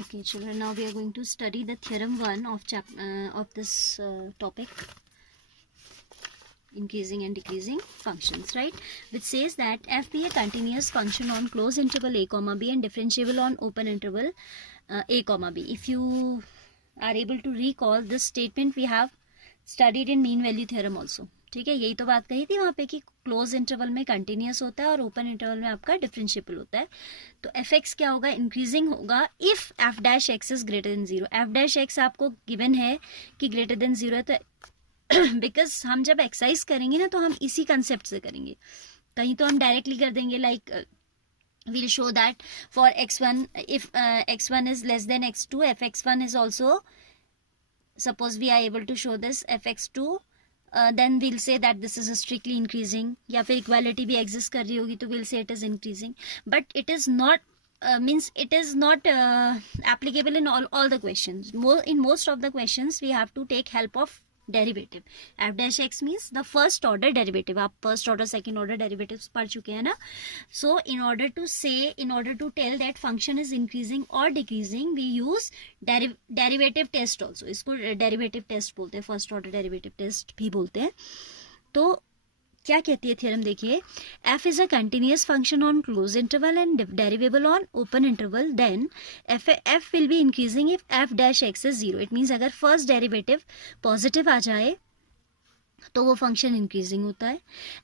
Okay, children, now we are going to study the theorem 1 of this topic, increasing and decreasing functions, right? Which says that f be a continuous function on closed interval a comma b and differentiable on open interval a comma b. If you are able to recall this statement, we have studied in mean value theorem also. ठीक है, यही तो बात कही थी वहाँ पे कि क्लोज इंटरवल में कंटिन्यूस होता है और ओपन इंटरवल में आपका डिफरेंशिएबल होता है. तो एफ एक्स क्या होगा, इंक्रीजिंग होगा if F dash x is greater than zero. F dash x आपको गिवन है कि ग्रेटर देन जीरो है, तो बिकॉज हम जब एक्सरसाइज करेंगे ना तो हम इसी कंसेप्ट से करेंगे. कहीं तो हम डायरेक्टली कर देंगे, like we'll show that for x1 if x1 is less than x2, fx1 is also, suppose we are able to show this fx2, then we'll say that this is strictly increasing. या फिर equality भी exist कर रही होगी तो we'll say it is increasing, but it is not means it is not applicable in all the questions. In most of the questions we have to take help of derivative. F dash x means the first order derivative. आप first order second order derivatives पढ़ चुके हैं ना. So in order to tell that function is increasing और decreasing we use derivative test also. इसको derivative test बोलते हैं, first order derivative test भी बोलते हैं. तो क्या कहती है थ्योरम, देखिए, f is a continuous function on close interval and derivable on open interval, then f will be increasing if f dash x is zero. It means अगर first derivative positive आ जाए तो वो फंक्शन इंक्रीजिंग होता है,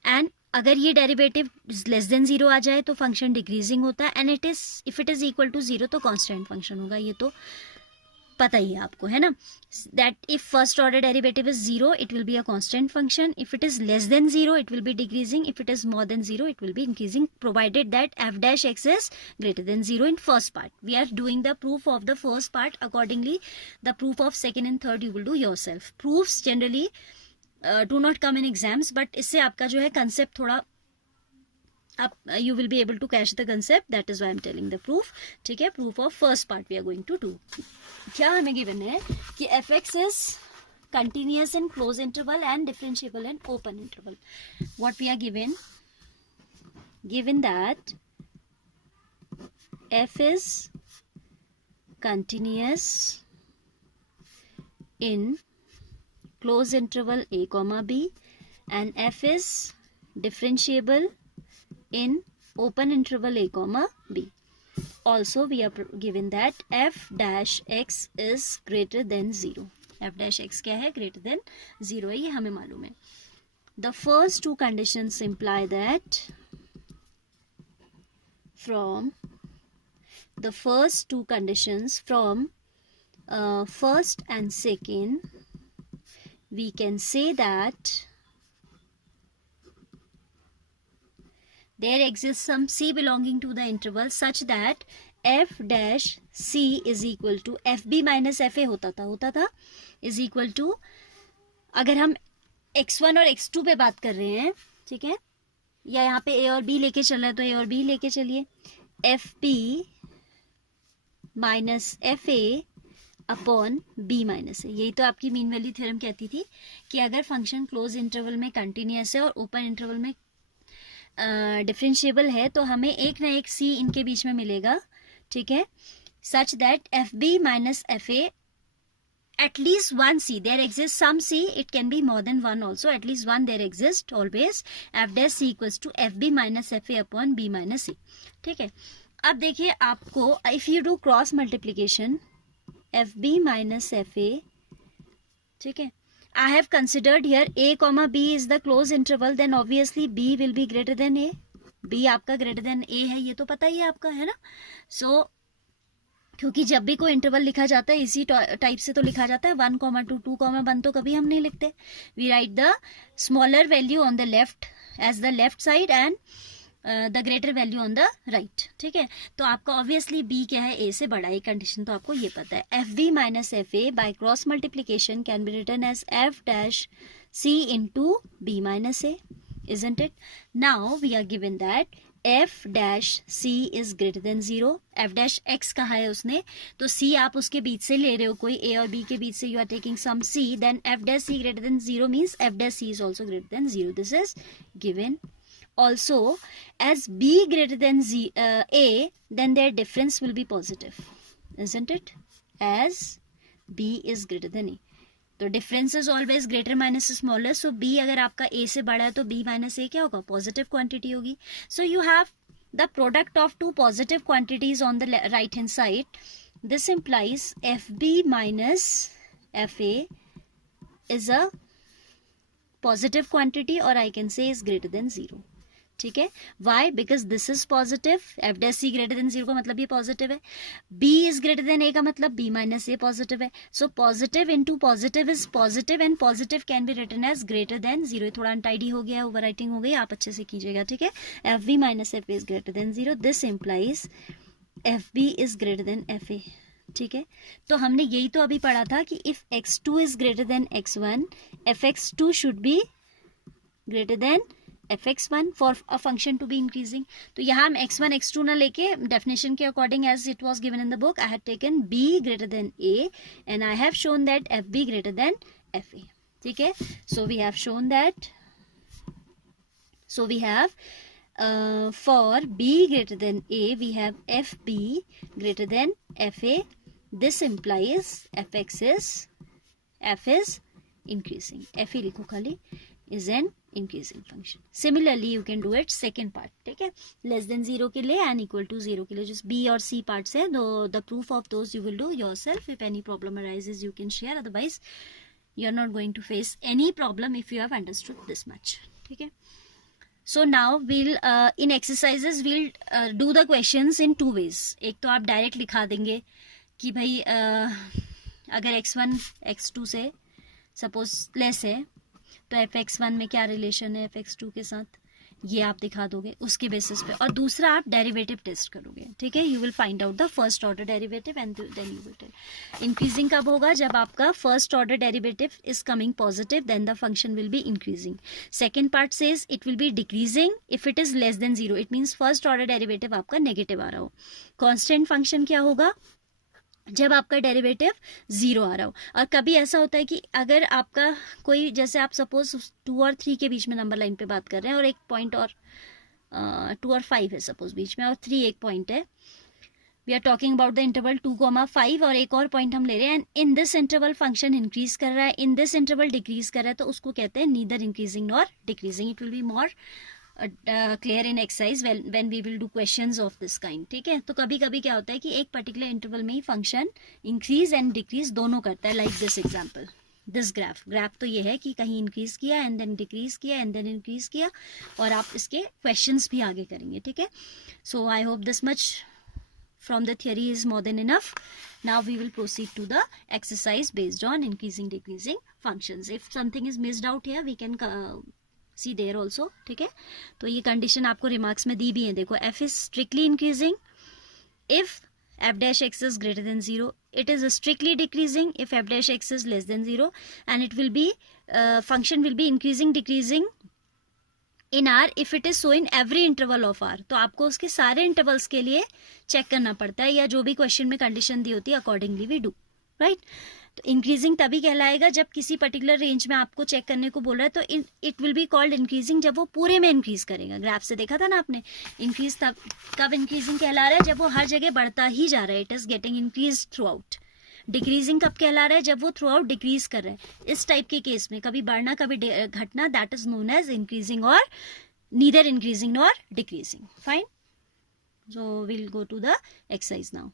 and अगर ये derivative less than zero आ जाए तो फंक्शन डिक्रीजिंग होता है, and if it is equal to zero तो कांस्टेंट फंक्शन होगा. ये तो पता ही है आपको, है ना. That if first order derivative is zero it will be a constant function. If it is less than zero it will be decreasing. If it is more than zero it will be increasing, provided that F dash x is greater than zero in first part. We are doing the proof of the first part. Accordingly the proof of second and third you will do yourself. Proofs generally do not come in exams, but इससे आपका जो है concept थोड़ा up you will be able to catch the concept. That is why I'm telling the proof. ठीक है, proof of first part we are going to do. क्या हमें given है कि fx is continuous in closed interval and differentiable in open interval. What we are given that f is continuous in closed interval a comma b and f is differentiable in open interval a comma b. Also we are given that f dash x is greater than 0. f dash x क्या है, greater than 0 है, ये हमें मालूम है. The first two conditions imply that from the first two conditions from first and second we can say that there exists some c belonging to the interval such that f dash c is equal to fb minus fa होता था is equal to, अगर हम x1 और x2 पे बात कर रहे हैं, ठीक है, या यहाँ पे a और b लेके चल रहे हैं तो a और b लेके चलिए, fb minus fa upon b minus a. यही तो आपकी मीन वैल्यू थ्योरम कहती थी कि अगर फंक्शन क्लोज इंटरवल में कंटिन्यूअस है और ओपन इंटरवल में डिफरेंशिएबल है तो हमें एक ना एक c इनके बीच में मिलेगा, ठीक है, such that f b minus f a at least one c, there exists some c, it can be more than one also, at least one there exists always. f dash c equals to fb minus fa upon b minus c. ठीक है, अब देखिए आपको if you do cross multiplication fb minus fa, ठीक है, I have considered here a comma b is the closed interval, then obviously b will be greater than a. b आपका greater than a है, ये तो पता ही है आपका, है ना. So क्योंकि जब भी कोई इंटरवल लिखा जाता है इसी टाइप से तो लिखा जाता है, 1,2, 2,1 तो कभी हम नहीं लिखते. We write the smaller value on the left as the left side and the greater value on the right. ठीक है, तो आपका ऑब्वियसली b क्या है, a से बड़ा. ये कंडीशन तो आपको ये पता है. F b minus f a by cross multiplication can be written as f dash c into b minus a, isn't it? Now we are given that f dash c is greater than 0. f dash x कहा है उसने, तो c आप उसके बीच से ले रहे हो, कोई a और b के बीच से you are taking some c, then f dash c greater than 0 means f dash c is also greater than 0. This is given. Also as b greater than a, then their difference will be positive. isn't it? As B is greater than A. तो difference is always greater minus smaller. So B अगर आपका A से बड़ा है तो B minus A क्या होगा? Positive quantity होगी. So you have the product of two positive quantities on the right hand side. This implies FB minus FA is a positive quantity or I can say is greater than 0. ठीक है. Why? Because this is positive. F dash C greater than 0 का मतलब ये positive है. B is greater than A का मतलब B minus A positive है. So positive into positive is positive and positive can be written as greater than 0. थोड़ा untidy हो गया, ओवरराइटिंग हो गई, आप अच्छे से कीजिएगा. ठीक है. FB minus FA is greater than 0. This implies FB is greater than FA. ठीक है. तो हमने यही तो अभी पढ़ा था कि if x2 is greater than x1, fx2 should be greater than fx1 for a function to be increasing. तो यहाँ हम x1 x2 ना लेके डेफिनेशन के according as it was given in the book I had taken b greater than a and I have shown that fb greater than fa. ठीक है. So we have shown that, so we have for B greater than A, we have FB greater than FA. This implies F is increasing. FA लिखो खाली, is an increasing function. Similarly, you can do it second part. ठीक है. Less than 0 के लिए and equal to 0 के लिए just B और C parts है. The proof of those you will do yourself. If any problem arises, you can share. Otherwise, you are not going to face any problem if you have understood this much. ठीक है. So now we'll in exercises we'll do the questions in two ways. एक तो आप direct लिखा देंगे कि भाई अगर x1 x2 से सपोज लेस है तो fx1 में क्या रिलेशन है fx2 के साथ, ये आप दिखा दोगे उसके बेसिस पे. और दूसरा आप डेरिवेटिव टेस्ट करोगे. ठीक है. You will find out the first order derivative and then you will tell. Increasing कब होगा? जब आपका first order derivative is coming positive, then the function will be increasing. Second part says it will be decreasing if it is less than 0. It means first order derivative आपका negative आ रहा हो. Constant function क्या होगा? जब आपका derivative 0 आ रहा हो. और कभी ऐसा होता है कि अगर आपका कोई, जैसे आप सपोज 2 और 3 के बीच में नंबर लाइन पे बात कर रहे हैं और एक पॉइंट और 2 और 5 है सपोज बीच में और 3 एक पॉइंट है. We are talking about the interval 2,5 और एक और पॉइंट हम ले रहे हैं and in this interval function increase कर रहा है, इन दिस इंटरवल डिक्रीज कर रहा है, तो उसको कहते हैं neither increasing nor decreasing. It will be more clear in exercise when we will do questions of this kind. ठीक है. तो कभी कभी क्या होता है कि एक पर्टिकुलर इंटरवल में ही फंक्शन इंक्रीज एंड डिक्रीज दोनों करता है. Like this example, this graph तो ये है कि कहीं इंक्रीज किया एंड देन डिक्रीज किया एंड देन इंक्रीज किया, और आप इसके क्वेश्चंस भी आगे करेंगे. ठीक है. So I hope this much from the theory is more than enough. Now we will proceed to the exercise based on increasing decreasing functions. If something is missed out here we can see there also. ठीक है. तो ये condition आपको remarks में दी भी है. देखो, f is strictly increasing if f dash x is greater than 0. It is strictly decreasing if f dash x is less than 0, and it will be function will be increasing decreasing in R if it is so in every interval of R. तो आपको उसके सारे intervals के लिए check करना पड़ता है, या जो भी क्वेश्चन में कंडीशन दी होती है अकॉर्डिंगली वी डू. राइट. तो इंक्रीजिंग तभी कहलाएगा जब किसी पर्टिकुलर रेंज में आपको चेक करने को बोल रहा है, तो it will be called increasing जब वो पूरे में इंक्रीज करेगा. ग्राफ से देखा था ना आपने, इंक्रीज तब कब इंक्रीजिंग कहला रहा है? जब वो हर जगह बढ़ता ही जा रहा है. It is getting increase through out. Decreasing कब कहला रहा है? जब वो थ्रू आउट डिक्रीज कर रहा है. इस टाइप के केस में कभी बढ़ना कभी घटना, that is known as increasing और neither increasing nor decreasing. Fine. So we'll go to the exercise now.